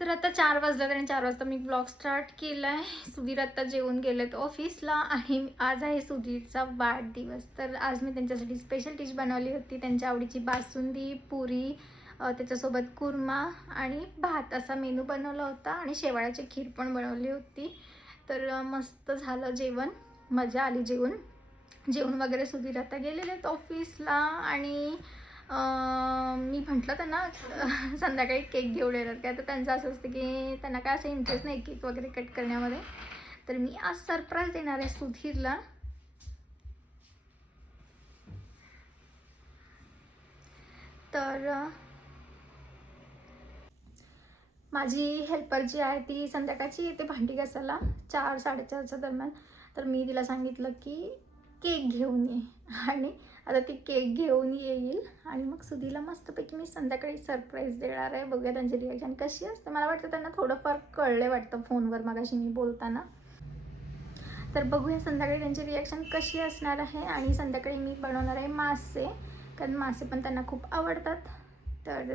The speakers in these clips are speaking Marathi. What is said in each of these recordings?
तर आता 4 वाजल्यात आणि 4 वाजता मी ब्लॉग स्टार्ट केला आहे. सुधीर आत्ता जेवून गेलेत ऑफिसला आणि आज आहे सुधीरचा वाढदिवस. तर आज मी त्यांच्यासाठी स्पेशल डिश बनवली होती. त्यांच्या आवडीची बासुंदी, पुरी, त्याच्यासोबत कुर्मा आणि भात असा मेनू बनवला होता आणि शेवाळ्याची खीर पण बनवली होती. तर मस्त झालं जेवण, मजा आली जेवून. जेवण वगैरे सुधीर आता गेलेले आहेत ऑफिसला आणि मी म्हटलं त्यांना संध्याकाळी केक घेऊन येणार काय. तर त्यांचं असं असतं की त्यांना काय असं इंटरेस्ट नाही केक वगैरे कट करण्यामध्ये. तर मी आज सरप्राईज देणार आहे सुधीरला. तर माझी हेल्पर जी आहे ती संध्याकाळची येते भांडी घासायला 4-4:30च्या दरम्यान. तर मी तिला सांगितलं की केक घेऊन ये आणि आता ती केक घेऊन येईल आणि मग सुधीला मस्तपैकी मी संध्याकाळी सरप्राईज देणार आहे. बघूया त्यांची रिॲक्शन कशी असते. मला वाटतं त्यांना थोडंफार कळले वाटतं फोनवर मगाशी मी बोलताना. तर बघूया संध्याकाळी त्यांची रिॲक्शन कशी असणार आहे. आणि संध्याकाळी मी बनवणार आहे मासे, कारण मासे पण त्यांना खूप आवडतात. तर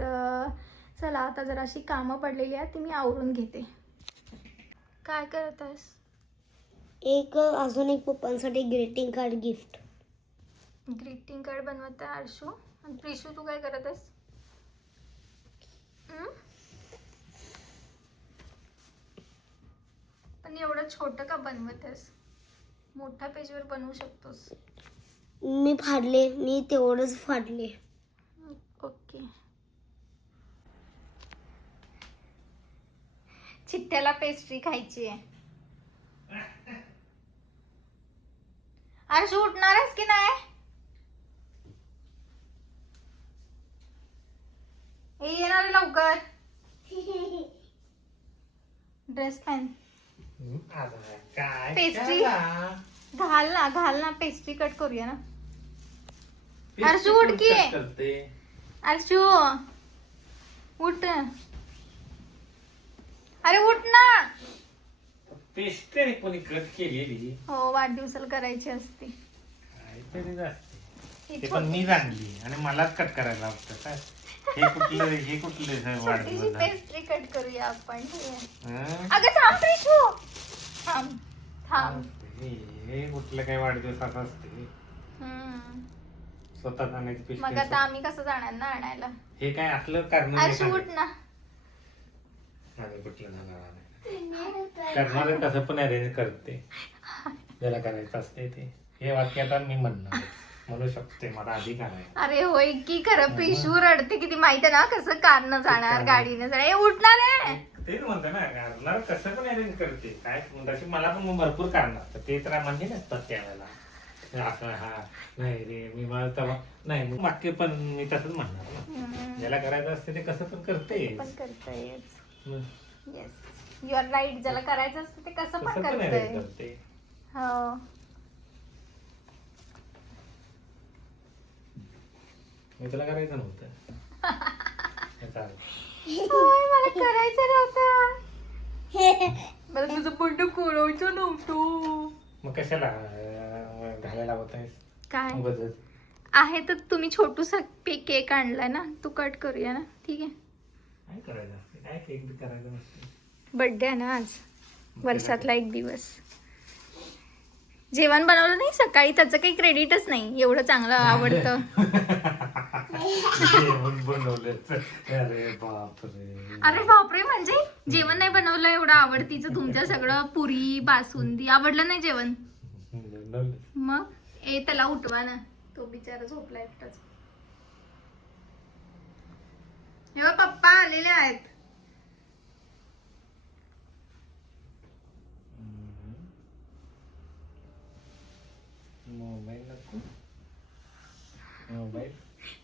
चला आता जरा अशी कामं पडलेली आहेत ती मी आवरून घेते. काय करत आहेस? अजून एक पप्पांसाठी greeting card gift. Greeting card बनवत आहे आरशू. आणि प्रिशू तू काय करत आहेस? पण एवढं छोटं का बनवत आहेस? मोठ्या पेजवर बनवू शकतोस. मी तेवढंच फाडले. ओके. चिट्ट्याला पेस्ट्री खायची आहे. आरशू उठणार आहेस की नाही? येणार लवकर. ड्रेस पहन. पेस्ट्री घाल ना पेस्ट्री कट करूया ना. आरशू उठ की. आरशू उठ. अरे उठ ना. पेस्ट्री कोणी कट केलेली हो वाढदिवसाला करायची असते. काहीतरी असते ते पण मी जाणली आणि मलाच कट करायला लागतं काय. हे कुठले छोटीशी पेस्ट्री कट करूया आपण. हं? अगं थांब प्रिशू. थांब. हे कुठलं काय वाढदिवसाचं असते स्वतः जाण्याची मग आता आम्ही कसं जाणार ना आणायला? हे काय आपलं कारण आरशू उठ ना. कुठलं करणार कसं पण अरेंज करते ज्याला करायचं असते ते. हे वाक्य आता मी म्हणू शकते, मला अधिकार आहे. अरे होय की खरं. प्रिशू रडते किती माहिती ना, कसं कारनं जाणार गाडीने जाणार. उठणार आहे तेच म्हणते ना, करणार कसं पण अरेंज करते काय. तशी मला पण भरपूर कारण असतं ते तर म्हणजे नसतात त्यावेळेला. असं हा नाही रे मी मला तेव्हा नाही वाक्य पण मी तसंच म्हणणार ना. ज्याला करायचं असते ते कसं पण करते. Yes you are right. ज्याला करायचं असतं ते कसं पण करते. हो मी तुला करायचं नव्हतं. मला करायचं नव्हतं. मला तुझं बड्डे करायचं नव्हतं. मग कशाला घालायला होत काय आहे तर तुम्ही छोटूसा केक आणलाय ना, तू कट करूया ना. ठीक आहे. काय करायचं असते काय केक बी करायचं नसते. बड्डे आहे ना आज, वर्षातला एक दिवस. जेवण बनवलं नाही सकाळी, त्याचं काही क्रेडिटच नाही. एवढं चांगलं आवडतं. अरे बापरे, म्हणजे जेवण नाही बनवलं एवढं आवडतीचं तुमच्या सगळं. पुरी बासुंदी आवडलं नाही जेवण. मग त्याला उठवा ना, तो बिचारा झोपला एकटाच. हे पप्पा आलेले आहेत.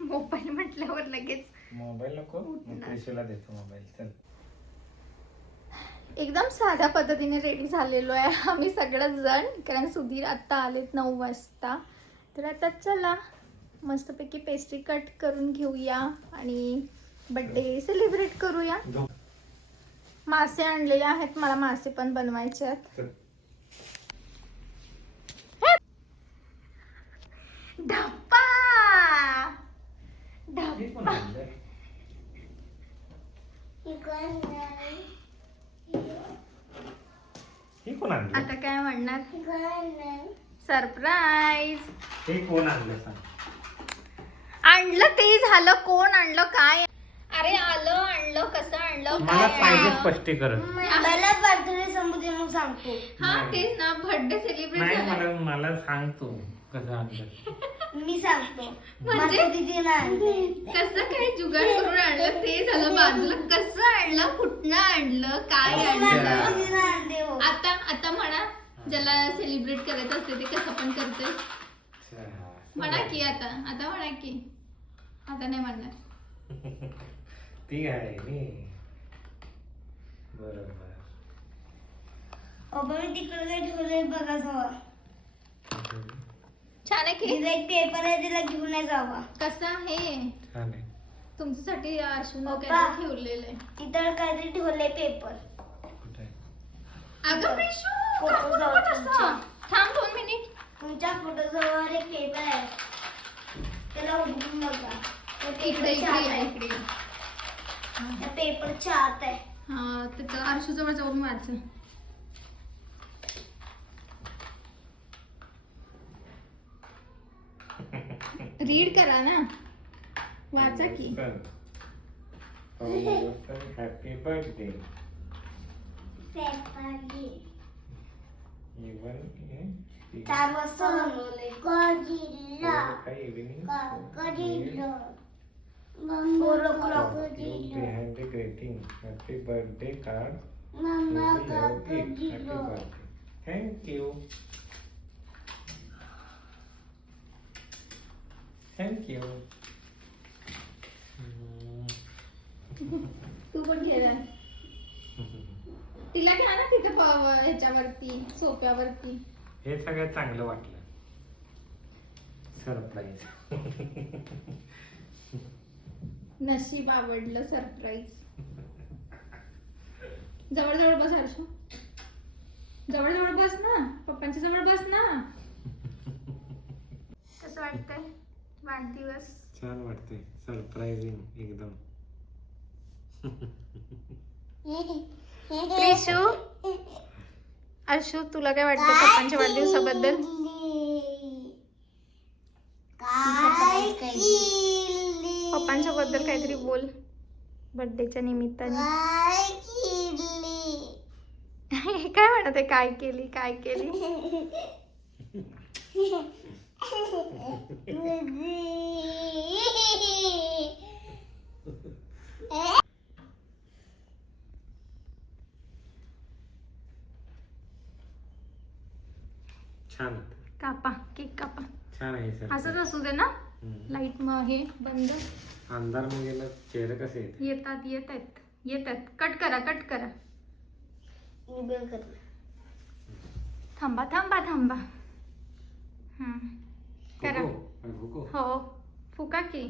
मोबाईल म्हटल्यावर लगेच मोबाईल नको. प्रिशूला देतो मोबाईल. चल एकदम साध्या पद्धतीने रेडी झालेलो आहे आम्ही सगळेच जण, कारण सुधीर आत्ता आलेत 9 वाजता. तर आता चला मस्तपैकी पेस्ट्री कट करून घेऊया आणि बड्डे सेलिब्रेट करूया. मासे आणलेले आहेत, मला मासे पण बनवायचे आहेत. धप्पा धप्पा हे कोण आणलं आता काय म्हणणार? सरप्राईज. हे कोण आणलं सांग. आणलं ते झालं, कोण आणलं काय? अरे आलं, आणलं, कसं आणलं, मला काय पाहिजे आणलं? स्पष्टीकरण. मला बर्थडे समजून मग सांगतो. हा नाही. तेच ना, बर्थडे सेलिब्रेट नाही झाला. मला सांग तू कसं आणलं. मी सांगतो. म्हणजे? माझ्या दीदीने आणले. कसं काय जुगाड करून आणलं ते झालं बाजूला. कसं आणलं, कुठनं आणलं, काय आणलं? माझ्या दीदीने आणले हो. आता म्हणा, ज्याला सेलिब्रेट करायचं असते ते कसं पण करते. म्हणा की आता म्हणा की. आता नाही म्हणणार. ती आहे नी. बरोबर. अबा मी तिकडे काय ठेवलंय बघा जावा. छान आहे की. तिला एक पेपर आहे त्याला घेऊन नाही जावा. कसं आहे? छान आहे. तुमच्यासाठी आशूनं पप्पा. काय ठेवलेलं आहे. तिथं काहीतरी ठेवलंय पेपर. कुठे आहे? अगं प्रिशू, फोटो थांब जाऊ नको तसं. तुमच्या. थांब 2 मिनिट. तुमच्या फोटोजवळ एक पेपर आहे. त्याला उघडून बघा. त्या इकडे पेपरच्या आत आहे. इकडे. त्या पेपरच्या आत आहे. हा तिथं आरशू जवळ जाऊन वाच. रीड करा ना, वाचा की. Happy birthday. पेपर घे. इवन 4 वाजता बनवलंय. गॉजिला. 4 o'clock. behind the greeting. Happy birthday card. Mama We love it. Happy gogilo. birthday. Thank you. Thank you. तू पण घे. तिला घ्या ना तिथे ह्याच्यावरती, सोफ्यावरती. हे सगळ्यात चांगलं वाटलं. सरप्राईज. नशीब आवडलं सरप्राईज. जवळ जवळ बस हर्षू. जवळ जवळ बस ना, पप्पांच्या जवळ बस ना. कसं वाटतंय वाढदिवस? छान वाटते. सरप्राइझिंग एकदम. प्रिशू, आशू तुला काय वाटतं पप्पांच्या वाढदिवसाबद्दल? पप्पांच्या बद्दल काहीतरी बोल बर्थडेच्या निमित्ताने. काय म्हणत आहे? काय केली, काय केली? छान. कापा, केक कापा. छान आहे सर. असंच असू दे ना. लाईट मग हे बंद. अंधार मग गेला चेहरे कसे येते? येतात. कट करा. थांबा. करा. भुको. हो, फुका की.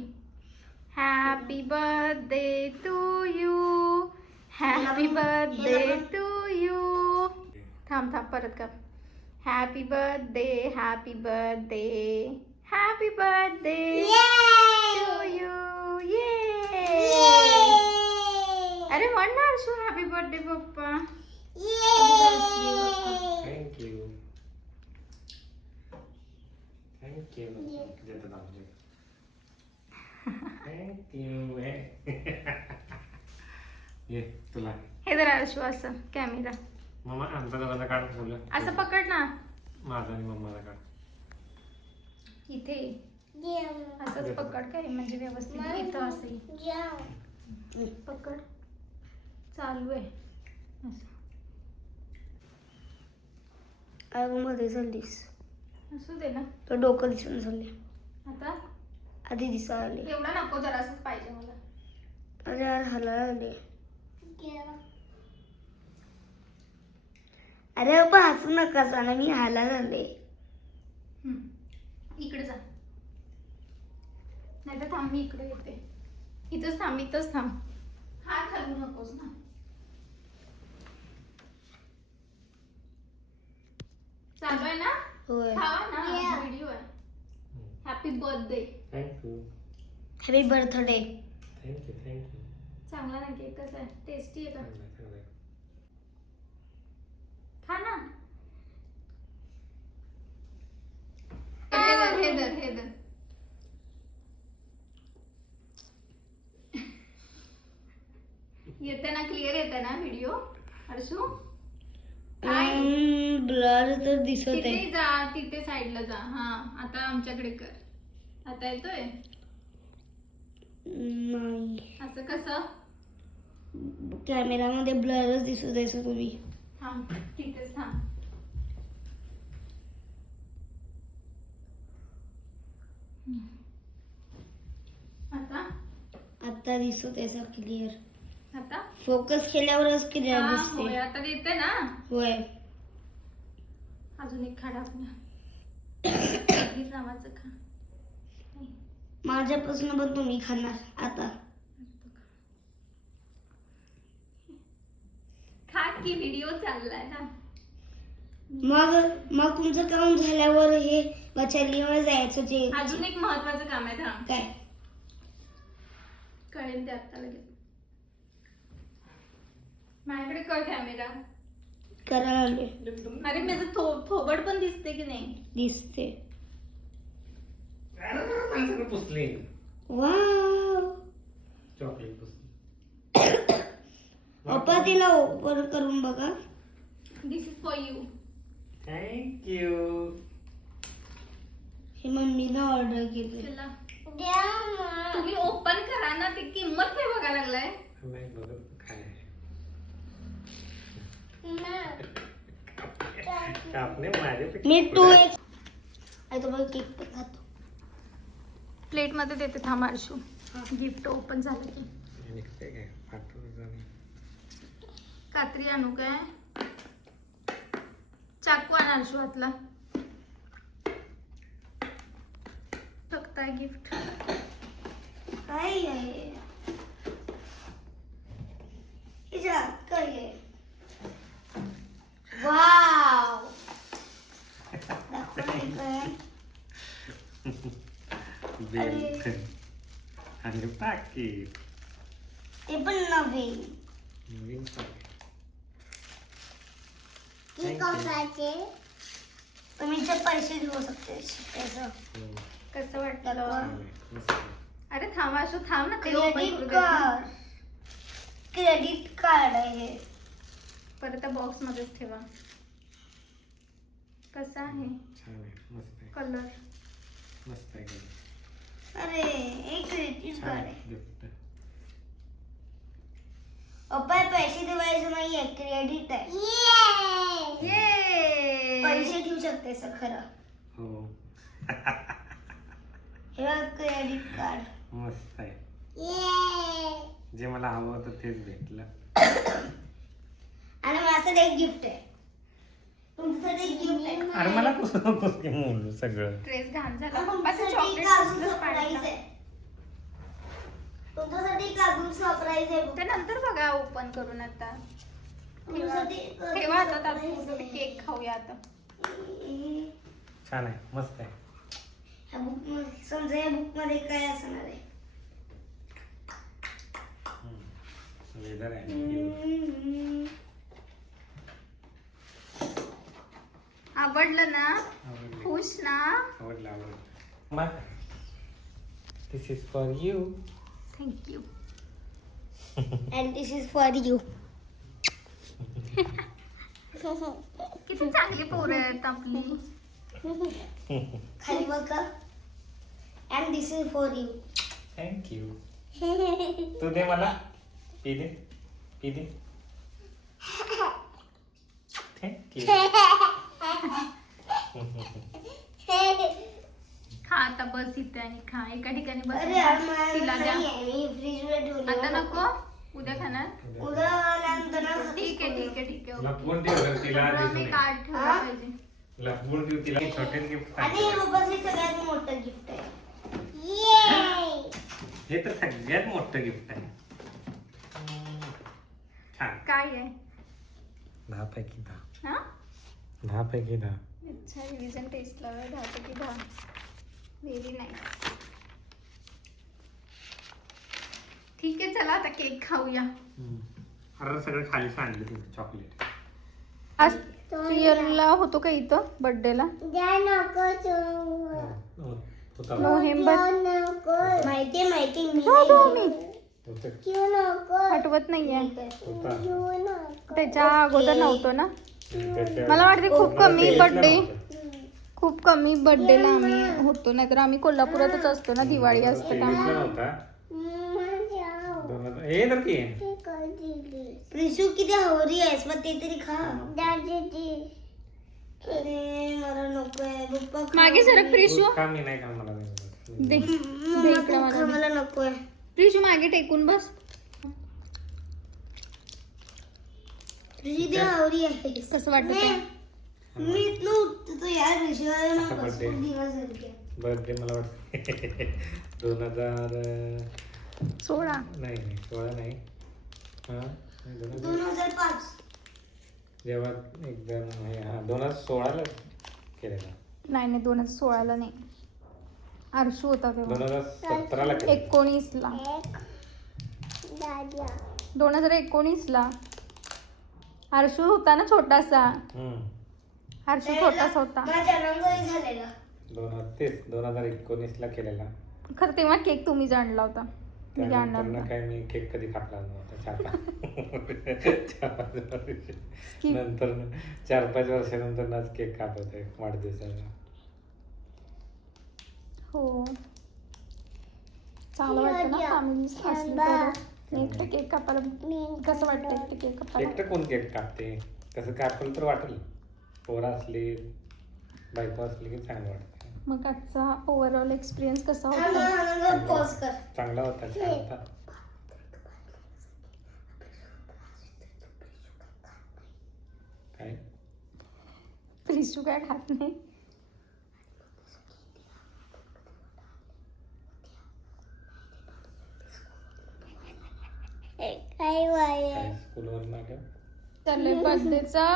Happy birthday to you. Happy birthday to you. थांब परत कर. Happy birthday to you. ये. अरे म्हण ना अर्शू, हॅपी बर्थडे पप्पा. थँक्यू. ये तुला. हे जरा अर्शू असं कॅमेरा मम्मा आमचा दोघांना काढ बोल. असं पकड ना. माझा आणि मम्माला काढ. इथे असंच पकड काय, म्हणजे व्यवस्थित इथं असं पकड. चालू आहे असं. मध्ये चाललीस. असू दे ना. तो डोकं दिसून चालले. आता आधी दिसायला आले. एवढा नको, जरा असंच पाहिजे मला. अरे यार हलायला आले. अरे बाबा हसू नका ना, मी हालायला आले. इकडे जा. नाही तर थांब, मी इकडे येते. इथंच थांब. हात हलवू नकोस ना. चालू आहे ना? होय. खावा ना, व्हिडिओ आहे. Happy birthday. Thank you. Happy birthday. चांगला नाही केक, कसा आहे? टेस्टी आहे का? चांगलं आहे, चांगलं आहे. खा ना. हे धर. येते ना, क्लिअर येते ना व्हिडिओ हर्षू? ब्लर तर दिसत तिथे आहे. जा, तिथे साईडला जा. हा, आता आमच्याकडे कर. आता येतोय? नाही, असं कसं? कॅमेरामध्ये ब्लरच दिसत आहे सर तुम्ही. थांब, तिथेच थांब. आता आता दिसत आहे सर क्लिअर. आता फोकस केल्यावरच क्लिअर हा, दिसते. होय, आता येते ना. होय. अजून एक खा टाकूया. नावाचं खा. माझ्यापासून पण तुम्ही खाणार आता. खा की, व्हिडिओ चाललाय ना. मग तुमचं काम झाल्यावर हे वचलीवर जायचं जे अजून एक महत्वाचं काम आहे. थांब, काय कळेल ते आता लगेच. माझ्याकडे कर कॅमेरा. करायला आलोय. अरे माझं थोबड पण दिसते की नाही? दिसते. सगळं पुसले. वाव. चॉकलेट पुसले. पप्पा तिला ओपन करून बघा. दिस इज फॉर यू. थँक्यू. हे मम्मीनं ऑर्डर केली. चला तुम्ही ओपन करा ना, ती किंमत काय बघायला लागलाय? नाही बघत काय कापणे माझ्यापेक्षा मी पुढे. 2x आणि तुम्हाला केक पण खातो. प्लेट मध्ये देते. थांब हर्षू, गिफ्ट ओपन झालं की. निघते काय पाठवून जाणे. कात्री आणू काय? चाकू आण हर्षू हातला. बघताय गिफ्ट काय आहे? काय आहे? वाव. दाखवा हे काय? बेल्ट आणि पाकिट. ते पण नवीन. नवीन पाकिट. हे कशाचे? तुम्ही जे पैसे देऊ शकते त्याचं. कसं वाटतं? मस्त. अरे थांब हर्षू, थांब ना. ते open करू क्रेडिट दे ना. कार्ड. क्रेडिट कार्ड आहे. परत त्या बॉक्स मध्येच ठेवा. कसा आहे छान आहे, मस्त आहे, कलर? मस्त आहे. अरे एक क्रेडिट छान कार्ड आहे आहे. गिफ्ट. पप्पा पैसे देवायचं नाहीये, क्रेडिट आहे. ये पैसे देऊ शकते सर खरं. हो. हे क्रेडिट कार्ड. मस्त आहे. जे मला हवं होतं तेच भेटलं. आणि माझ्यासाठी एक गिफ्ट आहे. तुमच्यासाठी एक गिफ्ट आहे. अरे मला कसं की बोलू सगळं. ड्रेस घाण झाला. आणि पप्पाचं तुमच्यासाठी chocolate एक अजून कसलंच सरप्राईज पाडलं. आहे. तुमच्यासाठी एक अजून सरप्राईज आहे. ते नंतर बघा ओपन करून. आता तुमच्यासाठी एक अजून ठेवा आता surprise तात्पुरतं. आहे. केक खाऊया आता. छान आहे, मस्त आहे. ह्या बुक मध्ये समजा या बुक मध्ये काय असणार आहे? लेदर आहे. आवडलं ना? आवडलं. खुश ना? आवडलं मग this is for you. Thank you. And this is for you. किती चांगली पोरं आहेत आपली. खाली बघा. And this is for you. Thank you. तू दे मला. पी दे. थँक्यू. खा आता, बस इथे आणि खा. एका ठिकाणी बस. अरे यार मला तिला द्या. नाही आहे. मी फ्रीज मध्ये ठेवली. आता नको, उद्या खाणार. उद्या नंतर ठीक आहे. लपवून ठेव तिला. मी कार्ड ठेवलं हा? पाहिजे. लपवून ठेव तिला. छोटे गिफ्ट. आणि हे बाबाचं सगळ्यात मोठं गिफ्ट आहे. हे तर सगळ्यात मोठं गिफ्ट आहे. छान. काय आहे? 10 पैकी 10. हा? 10 पैकी 10. अच्छा, रिव्हिजन टेस्टला 10 पैकी 10. Very nice. ठीक आहे, चला आता केक खाऊया. अरे सगळं खाली सांडलं तुम्ही चॉकलेट. आज रिअलला होतो का इथं बर्थडेला? द्या नको तू. नोव्हेंबर माहिती मी क्यों नको आठवत नाहीये. क्यों नको त्याच्या अगोदर नव्हतो ना. मला वाटते खूप कमी बर्थडेला आम्ही होतो, नाहीतर आम्ही कोल्हापुरातच असतो ना, दिवाळी असते त्यामुळे. प्रिशू किती हवरी आहेस, मग ते तरी खा. अरे मला नकोय पप्पा. मागे सरक प्रिशू. मी नाही खाणार, मला नाही. दे इकडे मला. मला नकोय. प्रिशू मागे टेकून बस. प्रिशू किती हवरी आहेस. कसं वाटत? मी नव्हतो यार. प्रिशू बर्थडे मला वाटतं 16 नाही 16 नाही, 2005 जेव्हा एकदम 2016ला केलेला. नाही 2016ला नाही, आरशू होता तेव्हा. 2017ला केलेला. 19ला 2019ला आरशू होता ना छोटासा. आरशू छोटासा होता. माझ्या रंगोळी झालेला 2019ला केलेला. खरं तेव्हा केक तुम्हीच आणला होता. मी आणला त्यानंतर होता. काय मी केक कधी कापला नव्हता. 4-5 वर्षानंतर नाच केक कापत आहे वाढदिवसाला. हो, चांगलं वाटतं ना फॅमिली असली तर. एकटं केक कापायला कसं वाटतं? एकटं केक कापायला एकटं कोण केक कापते? कसं कापलं तर वाटेल. पोरं असली, बायको असली की चांगलं वाटतं. मग आजचा ओव्हरऑल एक्सपिरियन्स कसा होता? पॉज कर. चांगला होता, छान होता. काय प्रिशू काय खात नाही. काय स्कूलवर मागे चाललंय बर्थडेचा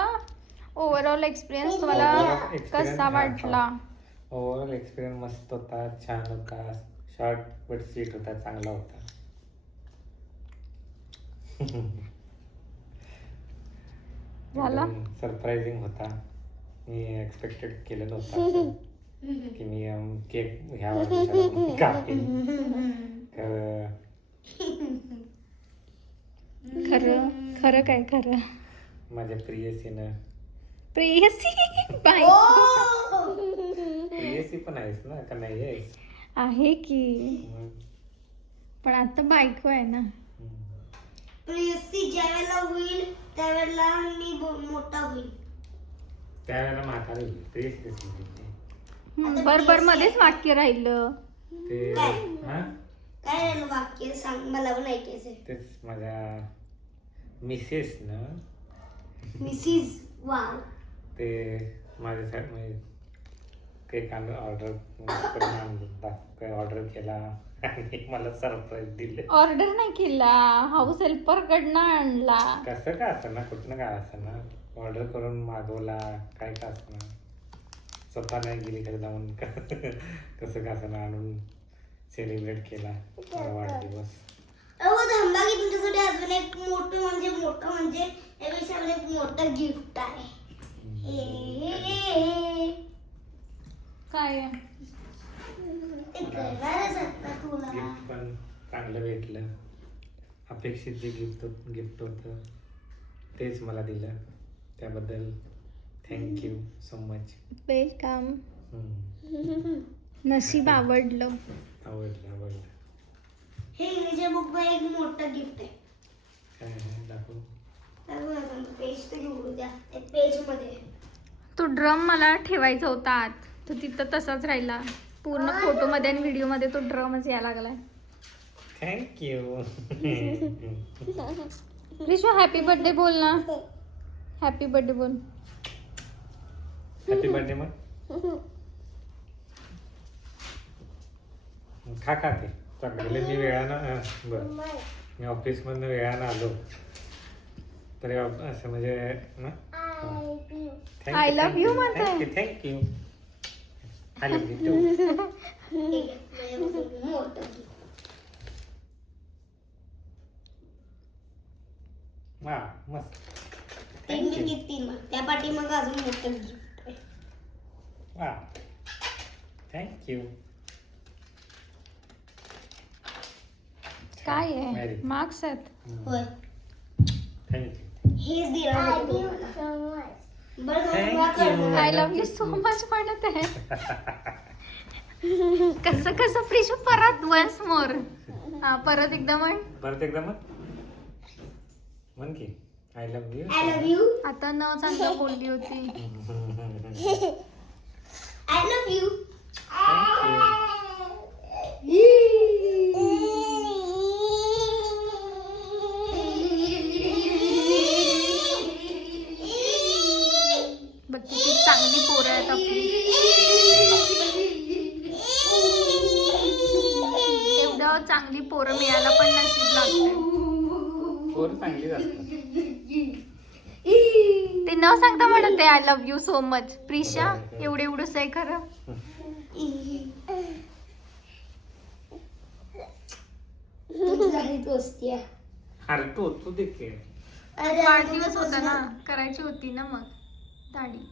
ओव्हरऑल एक्सपिरियन्स तुम्हाला कसा वाटला? ओव्हरऑल एक्सपिरियन्स मस्त होता, छान होता. शॉर्ट बट स्वीट होता, चांगला होता. झाला? सरप्राइझिंग होता. मी एक्सपेक्टेड केलं नव्हतं की मी केक ह्या वाढदिवसाला कापेन. खरं काय खरं? माझ्या प्रियसीनं. प्रेयसी प्रियसी पण आहेस ना, का नाही आहेस? आहे की, पण आता बायको आहे ना. प्रियसी ज्या वेळेला होईल त्यावेळेला मी मोठा होईल. त्यावेळेला म्हातारी होईल. प्रियसी कशी होईल? बरोबर मध्येच वाक्य राहिलं ते काय? हा काय राहिलं वाक्य सांग, मला पण ऐकायचंय. तेच माझ्या मिसेस ना, मिसिस वाव. ते माझ्यासाठी केक ऑर्डर केला आणि मला सरप्राईज दिले. ऑर्डर नाही केला, हाऊस हेल्पर कडनं आणला. कसं का असं ना, कुठनं काय असं ना, ऑर्डर करून मागवला, काय का असं ना, स्वतः नाही गेली खरं जाऊन कसं का असं ना आणून सेलिब्रेट केला माझा वाढदिवस. थांबा की तुमच्यासाठी अजून एक मोठं म्हणजे यापेक्षा एक मोठं गिफ्ट आहे. काय ते कळणारच आता तुला. गिफ्ट पण चांगलं भेटलं. अपेक्षित जे गिफ्ट होतं तेच मला दिलं, त्याबद्दल थँक्यू सो मच. वेलकम. नशीब आवडलं. आवडलं. हे इंग्लिश बुक एक मोठं गिफ्ट आहे. काय आहे दाखव. पेज तर घेऊ द्या. पेज मध्ये तो ड्रम मला ठेवायचा होता आत, तो तिथं तसाच राहिला. पूर्ण फोटोमध्ये आणि व्हिडिओमध्ये तो ड्रमच यायला लागलाय. थँक्यू. विश्व हॅपी बर्थडे बोल ना. हॅपी बर्थडे बोल. हॅपी बर्थडे मग खा ते चांगले. मी वेळानं बरं मी ऑफिसमधनं वेळानं आलो तरी असं म्हणजे ना, I love you म्हणताय. Thank you. I love you too. मोठं गिफ्ट. वा मस्त. तीन Thank you. गिफ्ट तीन मग त्या पाठी मग अजून मोठं गिफ्ट आहे. वा थँक्यू. काय आहे Very. मार्क्स आहेत. होय थँक्यू. हेच दिलं होतं तुम्हाला. बरं झालं Thank मला you. कळलं. I love you so much म्हणत आहे. कसं प्रिशू परत वन्स मोर. हा परत एकदा म्हण. परत एकदा म्हण की I love you. I love you. आता न चांगलं बोलली होती. I love you. बघ किती चांगली पोरं आहेत आपली. एवढं चांगली पोरं मिळायला पण नशीब लागते. पोरं चांगलीच असतात. ते न सांगता म्हणत आहे I love you so much. Prisha एवढं एवढंच आहे खरं. तुझी दोस्ती आहे. अरे तू देखील अरे वाढदिवस होता ना करायची होती ना मग दाढी.